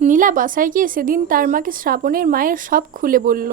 নীলা বাসায় গিয়ে সেদিন তার মাকে শ্রাবণের মায়ের সব খুলে বলল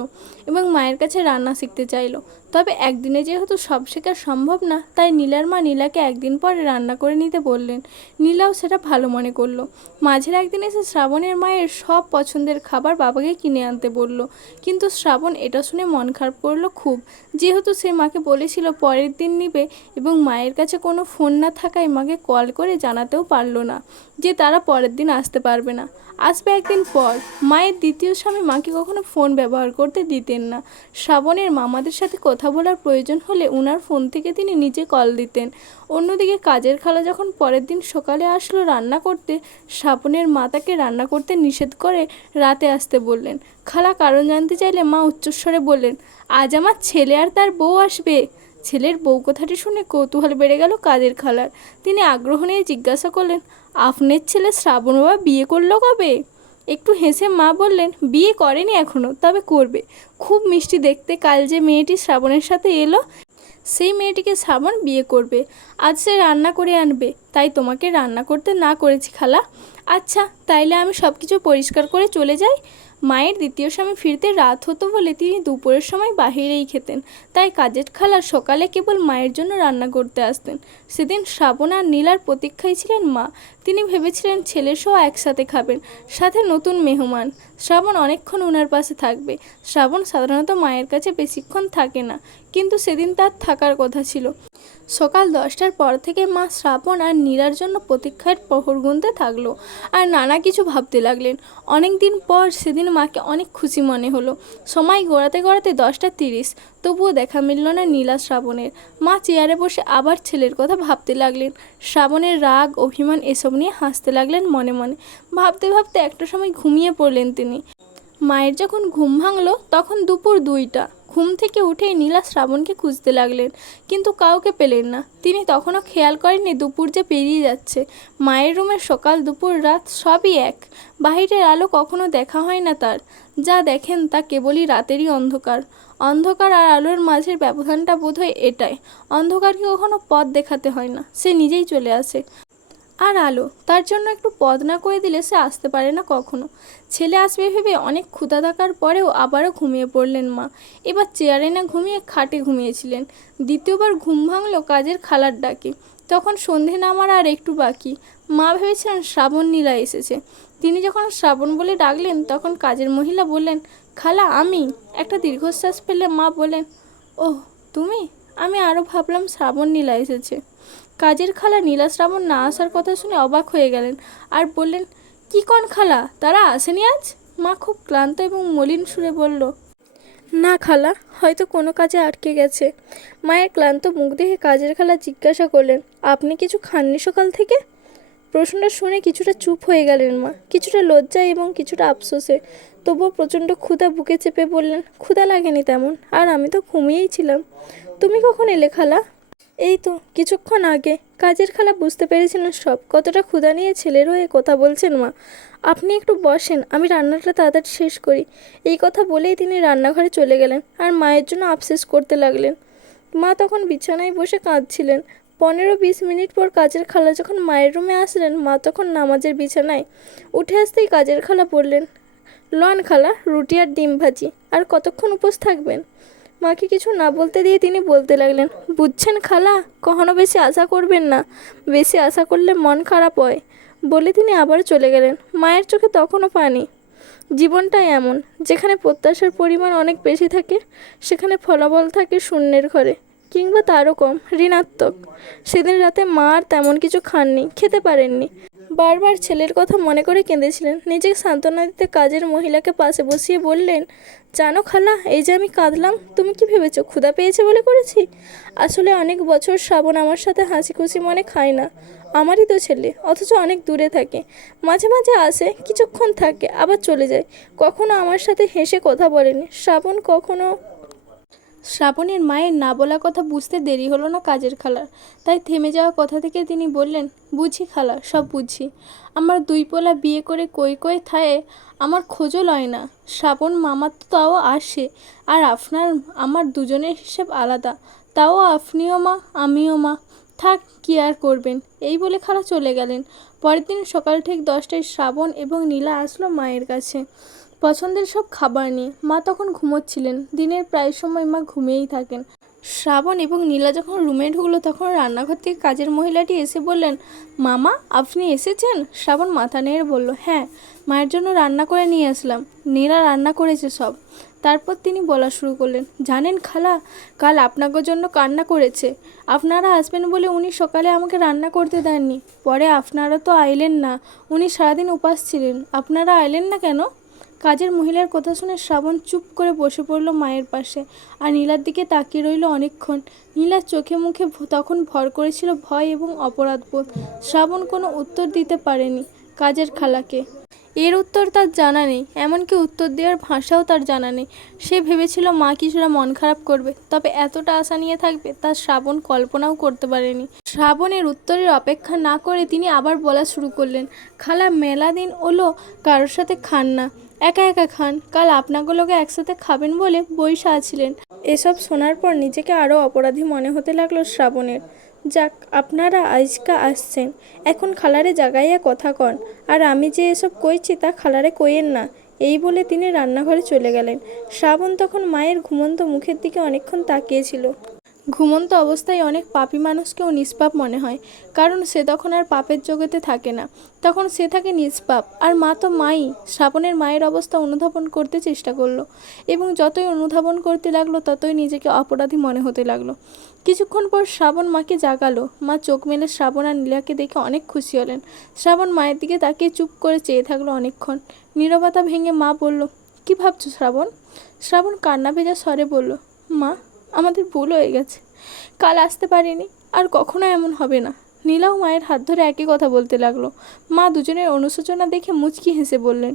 এবং মায়ের কাছে রান্না শিখতে চাইলো। তবে একদিনে যেহেতু সব শেখা সম্ভব না, তাই নীলার মা নীলাকে একদিন পরে রান্না করে নিতে বললেন। নীলাও সেটা ভালো মনে করলো। মাঝের একদিন এসে শ্রাবণের মায়ের সব পছন্দের খাবার বাবাকে কিনে আনতে বলল, কিন্তু শ্রাবণ এটা শুনে মন খারাপ করলো খুব, যেহেতু সে মাকে বলেছিল পরের দিন নিবে এবং মায়ের কাছে কোনো ফোন না থাকায় মাকে কল করে জানাতেও পারলো না যে তারা পরের দিন আসতে পারবে না, আসবে একদিন পর। মায়ের দ্বিতীয় স্বামী মাকে কখনো ফোন ব্যবহার করতে দিতেন না। শ্রাবণের মামাদের সাথে কথা বলার প্রয়োজন হলে ওনার ফোন থেকে তিনি নিজে কল দিতেন। অন্যদিকে কাজের খালা যখন পরের দিন সকালে আসলো রান্না করতে, শ্রাবণের মা তাকে রান্না করতে নিষেধ করে রাতে আসতে বললেন। খালা কারণ জানতে চাইলে মা উচ্চস্বরে বললেন, আজ আমার ছেলে আর তার বউ আসবে। ছেলের বউ কথাটি শুনে কৌতূহল বেড়ে গেল কাজের খালার। তিনি আগ্রহ নিয়ে জিজ্ঞাসা করলেন, আপনার ছেলে শ্রাবণ বাবা বিয়ে করলো কবে? একটু হেসে মা বললেন, বিয়ে করেনি এখনও, তবে করবে। খুব মিষ্টি দেখতে। কাল যে মেয়েটি শ্রাবণের সাথে এলো, সেই মেয়েটিকে শ্রাবণ বিয়ে করবে। আজ সে রান্না করে আনবে, তাই তোমাকে রান্না করতে না করেছি খালা। আচ্ছা, তাইলে আমি সব কিছু পরিষ্কার করে চলে যাই। মায়ের দ্বিতীয় স্বামী ফিরতে রাত হতো বলে তিনি দুপুরের সময় বাহিরেই খেতেন, তাই কাজের খালা সকালে কেবল মায়ের জন্য রান্না করতে আসতেন। সেদিন শ্রাবণ আর নীলার প্রতীক্ষায় ছিলেন মা। তিনি ভেবেছিলেন ছেলের সহ একসাথে খাবেন, সাথে নতুন মেহমান। শ্রাবণ অনেকক্ষণ ওনার পাশে থাকবে। শ্রাবণ সাধারণত মায়ের কাছে বেশিক্ষণ থাকে না, কিন্তু সেদিন তার থাকার কথা ছিল। সকাল 10টার পর থেকে মা শ্রাবণ আর নীলার জন্য প্রতীক্ষার প্রহর গুনতে থাকলো আর নানা কিছু ভাবতে লাগলেন। অনেক দিন পর সেদিন মাকে অনেক খুশি মনে হলো। সময় গড়াতে গড়াতে 10টা 30, তবুও দেখা মিলল না নীলা শ্রাবণের। মা চেয়ারে বসে আবার ছেলের কথা ভাবতে লাগলেন। শ্রাবণের রাগ অভিমান এসব নিয়ে হাসতে লাগলেন মনে মনে। ভাবতে ভাবতে একটা সময় ঘুমিয়ে পড়লেন তিনি। মায়ের যখন ঘুম ভাঙল তখন দুপুর 2টা। ঘুম থেকে উঠেই নীলা শ্রাবণকে খুঁজতে লাগলেন, কিন্তু কাউকে পেলেন না। তিনি তখনও খেয়াল করেননি দুপুর যে পেরিয়ে যাচ্ছে। মায়ের রুমে সকাল দুপুর রাত সবই এক। বাহিরের আলো কখনো দেখা হয় না তার। যা দেখেন তা কেবলই রাতেরই অন্ধকার। অন্ধকার আর আলোর মাঝের ব্যবধানটা বোধহয় এটাই। অন্ধকারকে কখনো পথ দেখাতে হয় না, সে নিজেই চলে আসে। আর আলো তার জন্য একটু পথ না করে দিলে সে আসতে পারে না কখনো। ছেলে আসবে ভেবে অনেক ক্ষুধা থাকার পরেও আবারও ঘুমিয়ে পড়লেন মা। এবার চেয়ারে না ঘুমিয়ে খাটে ঘুমিয়েছিলেন। দ্বিতীয়বার ঘুম ভাঙলো কাজের খালার ডাকে। তখন সন্ধে নামার আর একটু বাকি। মা ভেবেছিলেন শ্রাবণ নীলা এসেছে। তিনি যখন শ্রাবণ বলে ডাকলেন তখন কাজের মহিলা বললেন, খালা আমি। একটা দীর্ঘশ্বাস ফেলে মা বলেন, ওহ তুমি? আমি আরও ভাবলাম শ্রাবণ নীলা এসেছে। কাজের খালা নীলা শ্রাবণ না আসার কথা শুনে অবাক হয়ে গেলেন আর বললেন, কি কন খালা, তারা আসেনি আজ? মা খুব ক্লান্ত এবং মলিন সুরে বলল, না খালা, হয়তো কোনো কাজে আটকে গেছে। মায়ের ক্লান্ত মুখ দেখে কাজের খালা জিজ্ঞাসা করলেন, আপনি কিছু খাননি সকাল থেকে? প্রশ্নটা শুনে কিছুটা চুপ হয়ে গেলেন মা, কিছুটা লজ্জায় এবং কিছুটা আফসোসে। তবুও প্রচণ্ড ক্ষুধা বুকে চেপে বললেন, ক্ষুধা লাগেনি তেমন, আর আমি তো ঘুমিয়েই ছিলাম। তুমি কখন এলে খালা? এই তো কিছুক্ষণ আগে। কাজের খালা বুঝতে পেরেছিলেন সব। কতটা ক্ষুধা নিয়ে ছেলের হয়ে কথা বলছেন মা। আপনি একটু বসেন, আমি রান্নাটা তাড়াতাড়ি শেষ করি। এই কথা বলেই তিনি রান্নাঘরে চলে গেলেন আর মায়ের জন্য আফসোস করতে লাগলেন। মা তখন বিছানায় বসে কাঁদছিলেন। 15-20 মিনিট পর কাজের খালা যখন মায়ের রুমে আসলেন, মা তখন নামাজের বিছানায়। উঠে আসতেই কাজের খালা বললেন, লন খালা, রুটি আর ডিম ভাজি। আর কতক্ষণ উপোস থাকবেন? মাকে কিছু না বলতে দিয়ে তিনি বলতে লাগলেন, বুঝছেন খালা, কখনো বেশি আশা করবেন না। বেশি আশা করলে মন খারাপ হয়। বলে তিনি আবার চলে গেলেন। মায়ের চোখে তখনও পানি। জীবনটাই এমন, যেখানে প্রত্যাশার পরিমাণ অনেক বেশি থাকে, সেখানে ফলাফল থাকে শূন্যের ঘরে, কিংবা তারও কম, ঋণাত্মক। সেদিন রাতে মা আর তেমন কিছু খাননি, খেতে পারেননি। বারবার ছেলের কথা মনে করে কেঁদেছিলেন। নিজেকে সান্ত্বনা দিতে কাজের মহিলাকে পাশে বসিয়ে বললেন, জানো খালা, এই যে আমি কাঁদলাম, তুমি কি ভেবেছো ক্ষুধা পেয়েছে বলে করেছি? আসলে অনেক বছর শ্রাবণ আমার সাথে হাসি খুশি মনে খায় না। আমারই তো ছেলে, অথচ অনেক দূরে থাকে। মাঝে মাঝে আসে, কিছুক্ষণ থাকে, আবার চলে যায়। কখনো আমার সাথে হেসে কথা বলেনি। শ্রাবণের মায়ের না বলা কথা বুঝতে দেরি হলো না কাজের খালার। তাই থেমে যাওয়া কথা থেকে তিনি বললেন, বুঝি খালা, সব বুঝি। আমার 2 পোলা বিয়ে করে কই কই থায়ে আমার খোঁজও লয় না। শ্রাবণ মামার তো তাও আসে, আর আপনার আমার দুজনের হিসেব আলাদা। তাও আপনিও মা, আমিও মা। থাক, কি আর করবেন। এই বলে খালা চলে গেলেন। পরের দিন সকাল ঠিক 10টায় শ্রাবণ এবং নীলা আসলো মায়ের কাছে পছন্দের সব খাবার নিয়ে। মা তখন ঘুমোচ্ছিলেন। দিনের প্রায় সময় মা ঘুমিয়েই থাকেন। শ্রাবণ এবং নীলা যখন রুমে ঢুকলো তখন রান্নাঘর থেকে কাজের মহিলাটি এসে বললেন, মামা আপনি এসেছেন? শ্রাবণ মাথা নেড়ে বলল, হ্যাঁ, মায়ের জন্য রান্না করে নিয়ে আসলাম। নীলা রান্না করেছে সব। তারপর তিনি বলা শুরু করলেন, জানেন খালা, কাল আপনাদের জন্য কান্না করেছে। আপনারা আসবেন বলে উনি সকালে আমাকে রান্না করতে দেননি। পরে আপনারা তো আইলেন না, উনি সারাদিন উপাস ছিলেন। আপনারা আইলেন না কেন? কাজের মহিলার কথা শুনে শ্রাবণ চুপ করে বসে পড়ল মায়ের পাশে আর নীলার দিকে তাকিয়ে রইল অনেকক্ষণ। নীলার চোখে মুখে তখন ভর করেছিল ভয় এবং অপরাধবোধ। শ্রাবণ কোনো উত্তর দিতে পারেনি কাজের খালাকে। এর উত্তর তার জানা নেই, এমনকি উত্তর দেওয়ার ভাষাও তার জানা নেই। সে ভেবেছিল মা কিছুটা মন খারাপ করবে, তবে এতটা আশা নিয়ে থাকবে তা শ্রাবণ কল্পনাও করতে পারেনি। শ্রাবণের উত্তরের অপেক্ষা না করে তিনি আবার বলা শুরু করলেন, খালা মেলা দিন হলো কারোর সাথে খান না, একা একা খান। কাল আপনাগুলোকে একসাথে খাবেন বলে বইসা আছিলেন। এসব শোনার পর নিজেকে আরও অপরাধী মনে হতে লাগলো শ্রাবণের। যাক, আপনারা আজকা আসছেন, এখন খালারে জাগাইয়া কথা কন, আর আমি যে এসব কইছি তা খালারে কইয়েন না। এই বলে তিনি রান্নাঘরে চলে গেলেন। শ্রাবণ তখন মায়ের ঘুমন্ত মুখের দিকে অনেকক্ষণ তাকিয়েছিল। ঘুমন্ত অবস্থায় অনেক পাপী মানুষকেও নিষ্পাপ মনে হয়, কারণ সে তখন আর পাপের জগতে থাকে না, তখন সে থাকে নিষ্পাপ। আর মা তো মাই। শ্রাবণের মায়ের অবস্থা অনুধাবন করতে চেষ্টা করলো এবং যতই অনুধাবন করতে লাগলো ততই নিজেকে অপরাধী মনে হতে লাগলো। কিছুক্ষণ পর শ্রাবণ মাকে জাগালো। মা চোখ মেলে শ্রাবণ আর নীলাকে দেখে অনেক খুশি হলেন। শ্রাবণ মায়ের দিকে তাকিয়ে চুপ করে চেয়ে থাকলো অনেকক্ষণ। নীরবতা ভেঙে মা বলল, কি ভাবছো শ্রাবণ? শ্রাবণ কান্না ভেজা স্বরে বলল, মা, আমাদের ভুল হয়ে গেছে, কাল আসতে পারিনি, আর কখনো এমন হবে না। নীলাও মায়ের হাত ধরে একই কথা বলতে লাগলো। মা দুজনের অনুশোচনা দেখে মুচকি হেসে বললেন,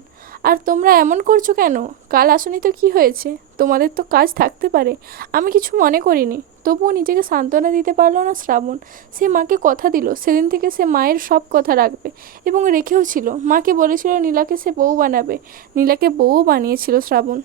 আর তোমরা এমন করছো কেন? কাল আসনি তো কি হয়েছে? তোমাদের তো কাজ থাকতে পারে, আমি কিছু মনে করিনি। তবুও নিজেকে সান্ত্বনা দিতে পারলো না শ্রাবণ। সে মাকে কথা দিল সেদিন থেকে সে মায়ের সব কথা রাখবে, এবং রেখেও ছিল। মাকে বলেছিল নীলাকে সে বউ বানাবে। নীলাকে বউও বানিয়েছিল শ্রাবণ।